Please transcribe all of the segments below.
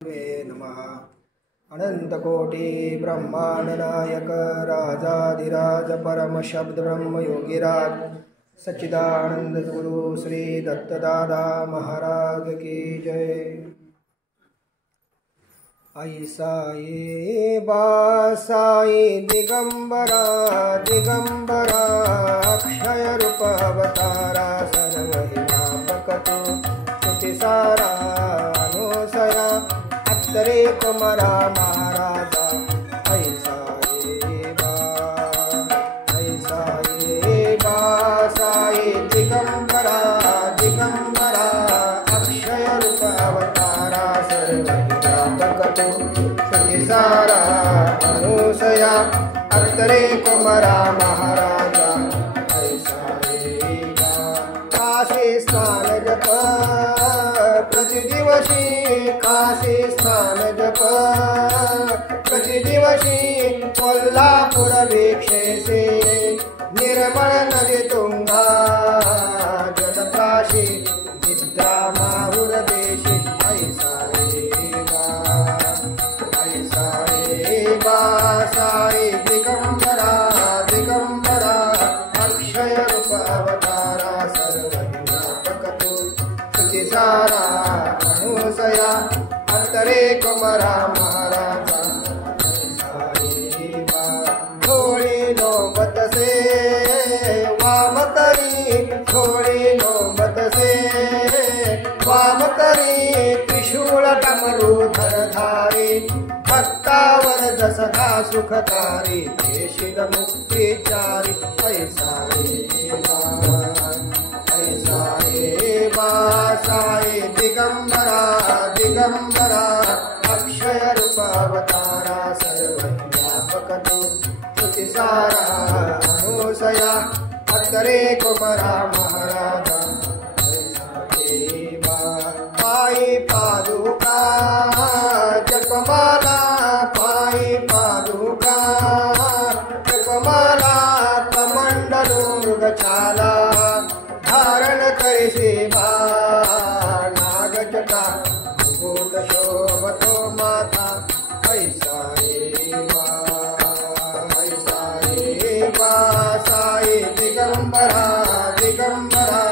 नमः। अनंतकोटि ब्रह्मांड नायक राजाधिराज परम शब्द ब्रह्म योगिराज सच्चिदानंद गुरु श्री दत्तदादा महाराज की जय। ऐसा ये बासाई दिगंबरा दिगंबरा अक्षय रूप अवतारा सर्वव्यापक स्तुतिसारा अनुसरा अत्तरे कुमारा महाराजा। ऐसा ये बासाई दिगंबरा दिगंबरा अक्षय रूप अवतारा सर्वव्यापक स्तुतिसारा अनुसया अत्तरे कुमारा महाराजा। काशी स्नान जप प्रतिदिवशी काशी स्नान जप प्रतिदिवशी कोल्हापूर वीक्षेसे निर्मल नदी तुंगा जलप्राशी निद्रा माहुर देशी। साई दिगंबरा दिगंबरा अक्षय रूप अवतारा सर्वव्यापक स्तुतिसारा अनुसया अत्तरे कुमारा महाराजा। थोड़ी नौबत से वाम करी थोड़ी नौबत से वाम करी त्रिशूल डमरू धरधारी भक्तावर दसधा सुखकारी देशिद मुक्तिचारी। ऐसा ये बासाई दिगंबरा दिगंबरा अक्षय रूप अवतारा सर्वव्यापक स्तुतिसारा अनुसया अत्तरे कुमारा महाराजा। पाई पादुका जपमाला पाई पादुका जपमाला कमंडलू मृगछाला धारण करिषे नागजटा मुकुट शोभतो माता। ऐसा ये बासाई दिगंबरा दिगंबरा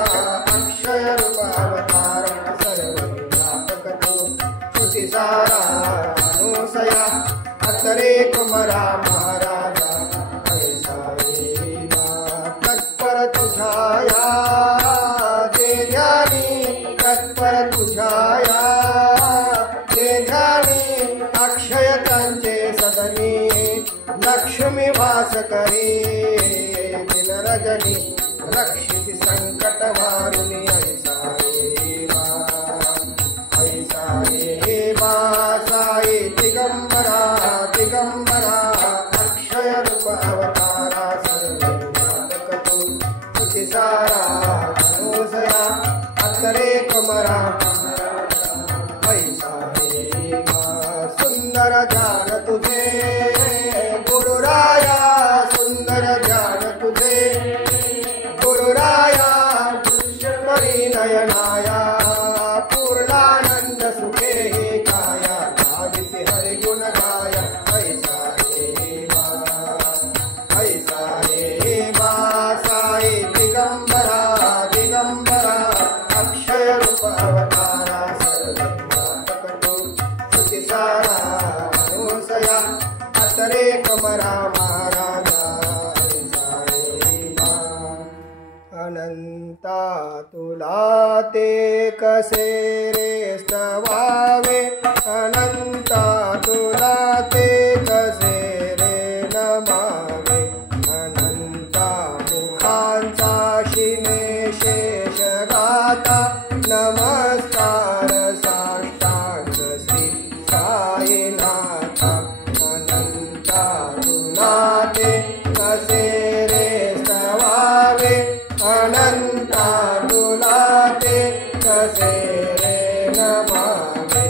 अक्षय रूप अवतारा सर्वव्यापक स्तुतिसारा अनुसया अत्तरे कुमारा महाराजा। ऐसा तत्पर तुझाया जे ध्यानी तत्पर तुझाया जे ध्यानी अक्षय त्यांचे सदनी लक्ष्मी वास करे दिन रजनी रक्षित संकट वारुणी। ऐसा ये बासाई दिगंबरा दिगंबरा अक्षय रूप अवतारा सर्वव्यापक स्तुतिसारा अनुसया अत्तरे कुमारा महाराजा। ऐसा ये सुंदर जान तुझे गुरुराया सुंदर जान तुझे गुरुराया परिनयनाया पूर्णानंद सुखे हे काया लागिसे हरि गुण गाया। ऐसा ये बासाई दिगंबरा दिगंबरा अक्षय रूप अवतारा सर्वव्यापक स्तुतिसारा अनुसया अत्तरे कुमारा महाराजा। अनंता तुला ते कसे रे स्तवावे अनंता तुला ते कसे रे नमावे। अनंता मुखांचा शिने शेष गाता नमस्कार साष्टांग श्री साईनाथा। अनंता तुला ते कसे रे स्तवावे अनंता तुला ते कसे रे नमावे।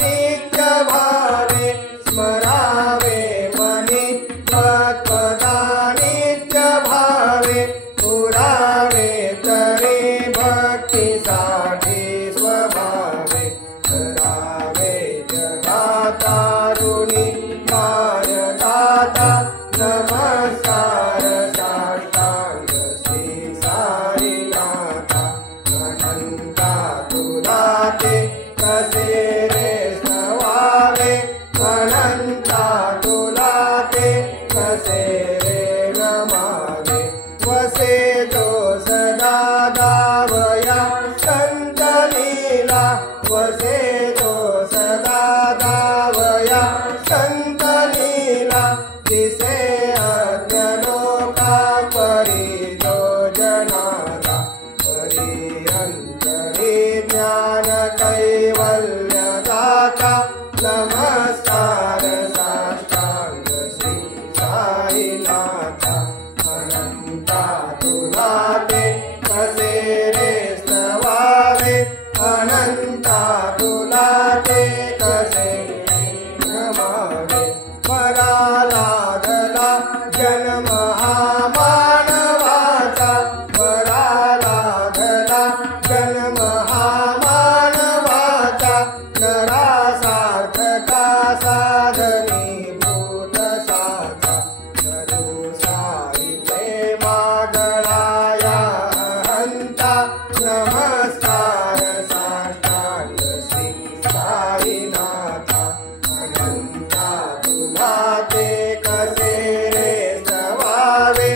नित्य भावे स्मरावे मनी त्वत्पदा नित्य भावे पुरावे तरी भक्तीसाठी स्वभावे करावे जगातारुणी मायदाता नमस्कार साष्टांग श्री साईनाथा अनंता तुला ते कसे रे स्तवावे अनंता तुला ते कसे रे नमावे वसे जो सदा दावया संत लीला वसे जो सदा दावया संत लीला जिसे अज्ञलोका परी जो जनाला परी अंतरी ज्ञान कैवल्य दाता नमस्कार साष्टांग श्री साईनाथा अनंता तुला ते कसे रे स्तवावे अनंता तुला ते कसे नमावे मरा लागला जन्म हा मानवाचा मरा लागला जन्म हा मानवाचा नरासार्थका साधनी भूत साचा करू साई प्रेमागळाया हंता नमस्कार साष्टांग श्री साईनाथा अनंता तुला ते कसे रे स्तवावे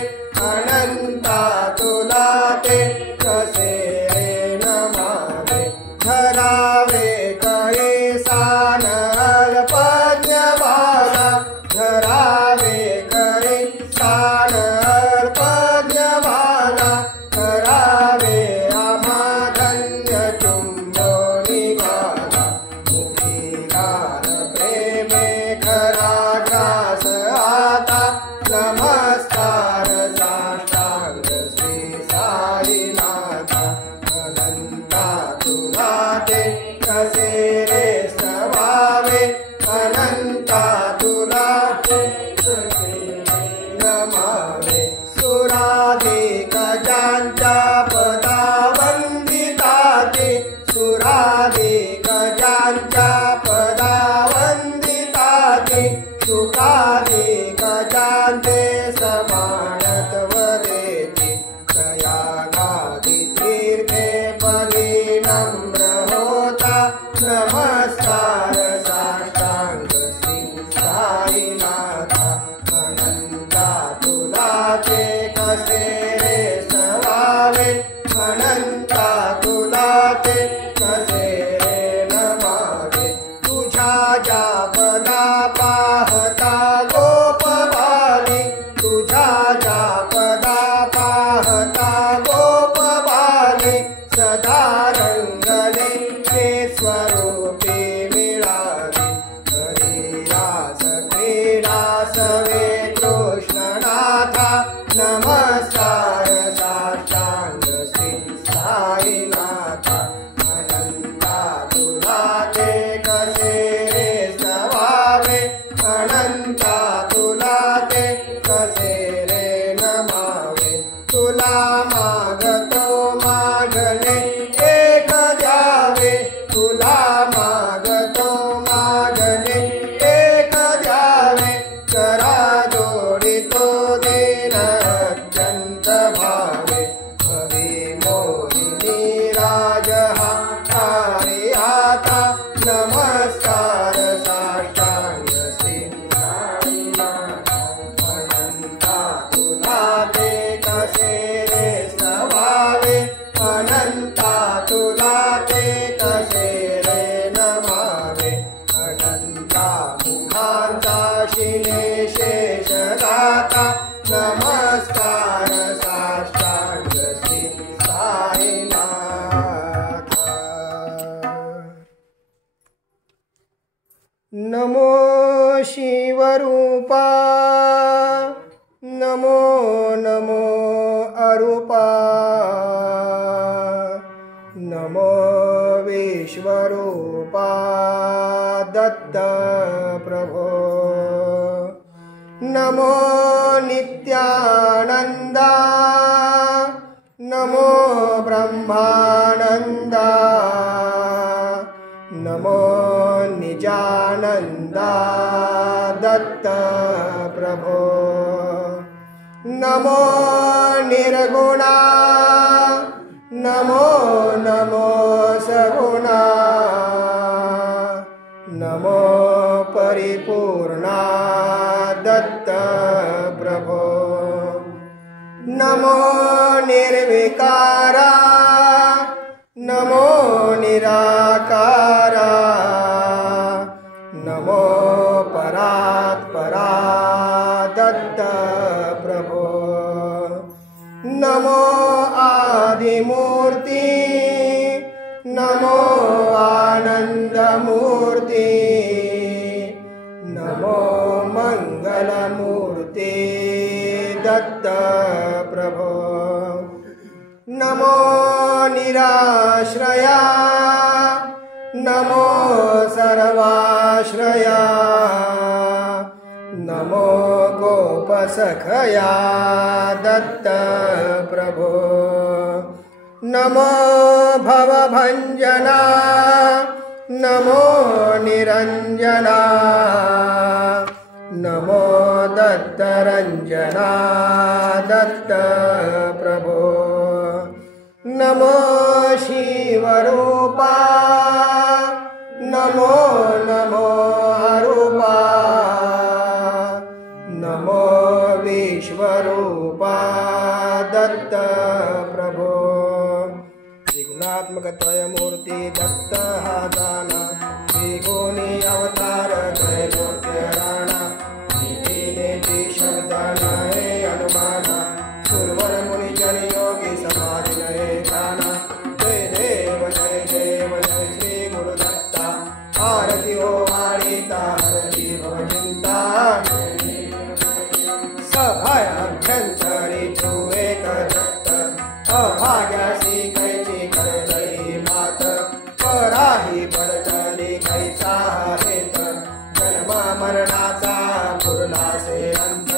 अनंता तुला ते कसे रे नमावे धरावे कैसान अल्पज्ञवाला धरावे कैसान अल्पज्ञवाला करावे आम्हा धन्य चुंबो निघाला मुखीगार प्रेमे खरा ग्रास आता नमस्कार साष्टांग श्री साईनाथा अनंता तुला ते कसे रे स्तवावे अनंता तुला ते कसे नमावे सुराधिक ज्यांच्या पदा वंदिताते सुराधिक ज्यांच्या पदा वंदिताते सुखाधिक ज्यांचे समानत्व देते दयागादी तीर्थे पदी नम्र होता नमस्कार साष्टांग श्री साईनाथा अनंता तुला ते कसे रे स्तवावे अनंता तुला ते कसे रे नमावे तुझ्या जापदा पाहता गोपबाली तुझ्या जापदा पाहता गोपबाली सदा रंगले ते स्वरूपी मिळाली हरियास क्रीडा सवे कृष्णनाथा नमस्कार साष्टांग श्री साईनाथा अनंता तुला ते कसे रे स्तवावे अनंता तुला ते कसे रे नमावे तुला मागतो मागणे एक द्यावे तुला मागतो मागणे एक द्यावे करा जोडितो देन अत्यंत भावे हवी मोहिनी राज हा हरी आता नमस्कार साष्टांग श्री साईनाथा अनंता तुला ते कसे रे स्तवावे अनंता तुला ते कसे रे नमावे अनंता मुखांचा शिले शेष दाता नमस्कार साष्टांग श्री साईनाथा नमो शिवरूपा नमो नमो अरूपा नमो विश्वरूपा दत्त प्रभो नमो नित्यानंदा नमो ब्रह्मानंदा नमो निजानंदा दत्त प्रभो नमो निर्गुणा नमो नमो सगुणा नमो परिपूर्णा दत्त प्रभो नमो निर्विकारा नमो निराकारा नमो परात्परा दत्त प्रभो नमो आदिमूर्ति नमो आनंदमूर्ति नमो मंगलमूर्ति दत्त प्रभो नमो निराश्रया नमो सर्वाश्रया नमो गोपसखया दत्त प्रभो नमो भवभञ्जना नमो निरञ्जना नमो दत्तरञ्जना दत्त प्रभो नमो शिवरूपा नमो नमो अरूपा नमो विश्वरूपा दत्त प्रभो त्रिगुणात्मक त्रयमूर्ति दत्त हा दाना त्रिगुणी अवतार त्रैलोक्य राणा नीति शब्द नये अनुमाना सुरवर मुनि जन योगी समाधि नये गाना जय देव जय श्री गुरु दत्ता आरती हो वाणीता हरती भव चिंता सभयाभ्यंतरी तू एक दत्त अभाग्यासी कैची करलई मात पराही पडतली कैचा हेत जन्म मरणाचा पुरलासे अंत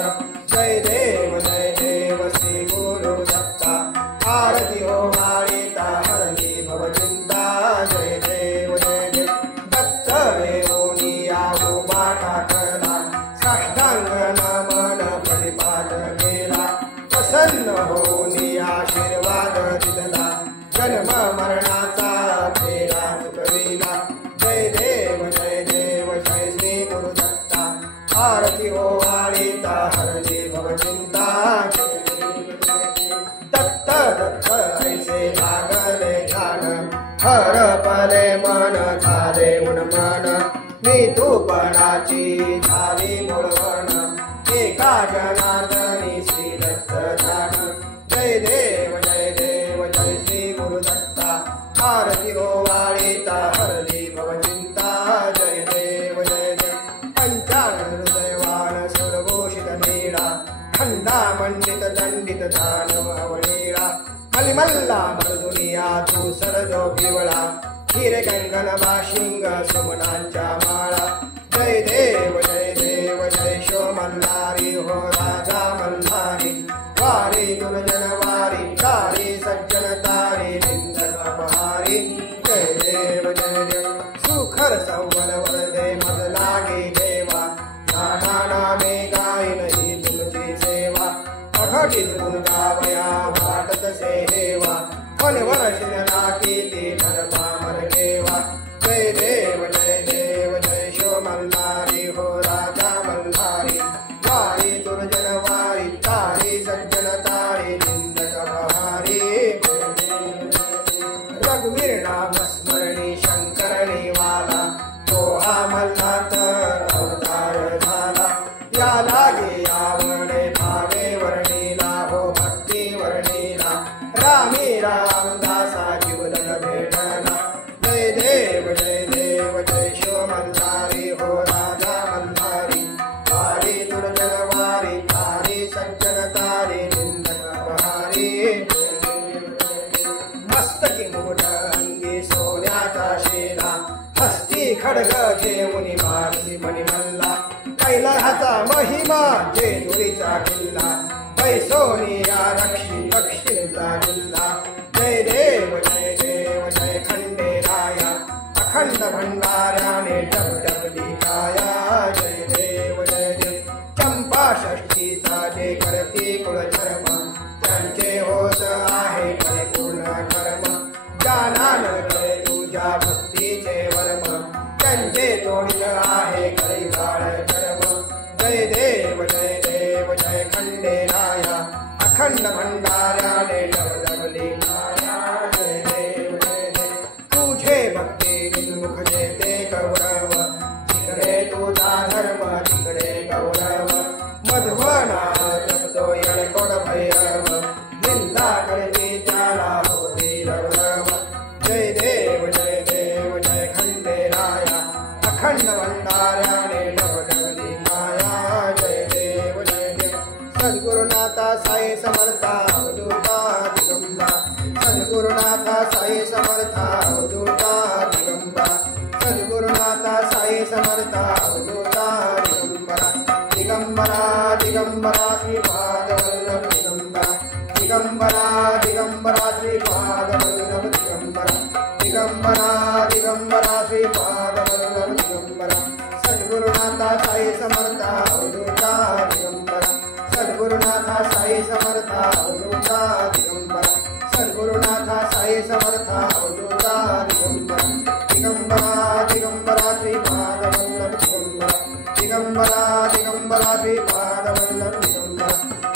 जय देव श्री गुरु दत्ता आरती हो वाणीता हरली भव चिंता जय देव दत्त देवोनी आहू बाटा कला साष्टांग नमन परिपाठ केला प्रसन्न होऊनी आशीर्वाद दिला जन्म मरणाचा फेरा चुकविला जय देव जय श्री गुरु दत्ता आरती हो वाणीता हरली भव चिंता दत्त दत्त ऐसे लागले ध्यान हर पले मन झाले उन्मन मी तूपणाची झाली मुळवण एका जनार्दनी श्री दत्त ध्यान जय देव जय श्री गुरु दत्ता आरती हो वाणीता हरली भव चिंता जय देव पंचांग हृदयवान सुरघोषित नीळा खंडा मंडित दंडित दानव अवनीळा मलिमल्ला मर्दुनिया तू सरजो पिवळा हिरे कंगन बाशिंग सुमनांच्या माळा जय देव जय शो मल्हारी हो राजा मल्हारी वारी दुर्जन वारी तारी सज्जन तारी निंदन अपहारी जय देव सुखर सौवर वरदे मद लागे देवा नाना नामे गायन ही तुमची सेवा अघटित गुण गावया वाटत से हेवा वन वर्षित नाकीती धर पामर केवा जय देव जय शो मल्हारी हो राजा मल्हारी वारी दुर्जन वारी तारी सज्जन तारी निंदक बहारी रघुवीर नाम स्मरणी शंकरणी वाला तो हा मल्हार अवतार झाला या लागे आवडे भावे वर्णीला हो भक्ती वर्णीला रामी रामदासा जीवलग भेटला जय देव जय शो मल्हारी हो राजा मल्हारी वारी दुर्जन वारी तारी सज्जन तारी निंदक बहारी मस्तकी मुकुट अंगी सोन्याचा शेला हस्ती खडग घेऊनी मारली मणिमल्ला कैलासाचा महिमा जेजुरीचा किल्ला पैसोनिया रक्षी दक्षिणचा जिल्हा जय देव जय खंडेराया अखंड भंडाऱ्याने डबडबली काया जय देव जय चंपा षष्ठीचा जे करती कुळधर्म त्यांचे होत आहे परिपूर्ण कर्म जानान करे तुझ्या भक्तीचे वर्म त्यांचे तोडील आहे कलिकाळ कर्म जय देव जय खंडेराया अखंड भंडाऱ्याने डबडबली काया जय देव तुझे भक्ती विन्मुख जेते गौरव तिकडे तुझा धर्म तिकडे गौरव मधुवना जपतो येळकोड भैरव निंदा करते त्याला होती रवरव जय देव जय खंडेराया अखंड भंडाऱ्याने डबडबली माया जय देव सद्गुरुनाथा साई समर्था अवधूता दिगंबरा सद्गुरुनाथा साई समर्था अवधूता दिगंबरा सद्गुरुनाथा साई समर्था अवधूता दिगंबरा दिगंबरा दिगंबरा श्रीपाद वल्लभ दिगंबरा दिगंबरा दिगंबरा श्रीपाद वल्लभ दिगंबरा दिगंबरा दिगंबरा श्रीपाद वल्लभ दिगंबरा सद्गुरुनाथा साई समर्था अवधूता दिगंबरा सद्गुरुनाथा साई समर्था अवधूता दिगंबरा सद्गुरुनाथा साई समर्था अवधूता दिगंबरा दिगंबरा दिगंबरा श्रीपाद वल्लभ दिगंबरा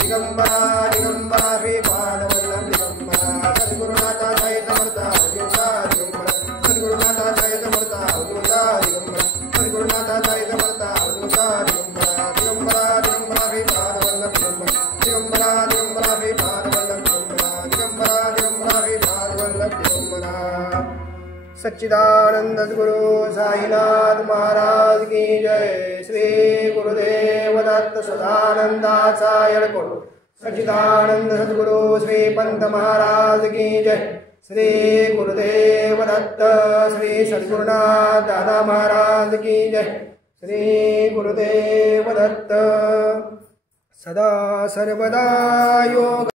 दिगंबरा दिगंबरा श्रीपाद वल्लभ दिगंबरा दिगंबरा दिगंबरा श्रीपाद वल्लभ दिगंबरा सद्गुरुनाथा साई समर्था अवधूता दिगंबरा सद्गुरुनाथा साई समर्था अवधूता दिगंबरा सद्गुरुनाथा साई समर्था अवधूता दिगंबरा दिगंबरा दिगंबरा श्रीपाद वल्लभ दिगंबरा दिगंबरा दिगंबरा श्रीपाद वल्लभ दिगंबरा दिगंबरा दिगंबरा श्रीपाद वल्लभ दिगंबरा सच्चिदानंद गुरु साईनाथ महाराज की जय श्री गुरुदेव दत्त सदानंदाचा येळकोट सच्चिदानंद सद्गुरु श्री पंत महाराज की जय श्री गुरुदेव दत्त श्री सद्गुरुनाथ दादा महाराज की जय श्री गुरुदेव दत्त सदा सर्वदा योग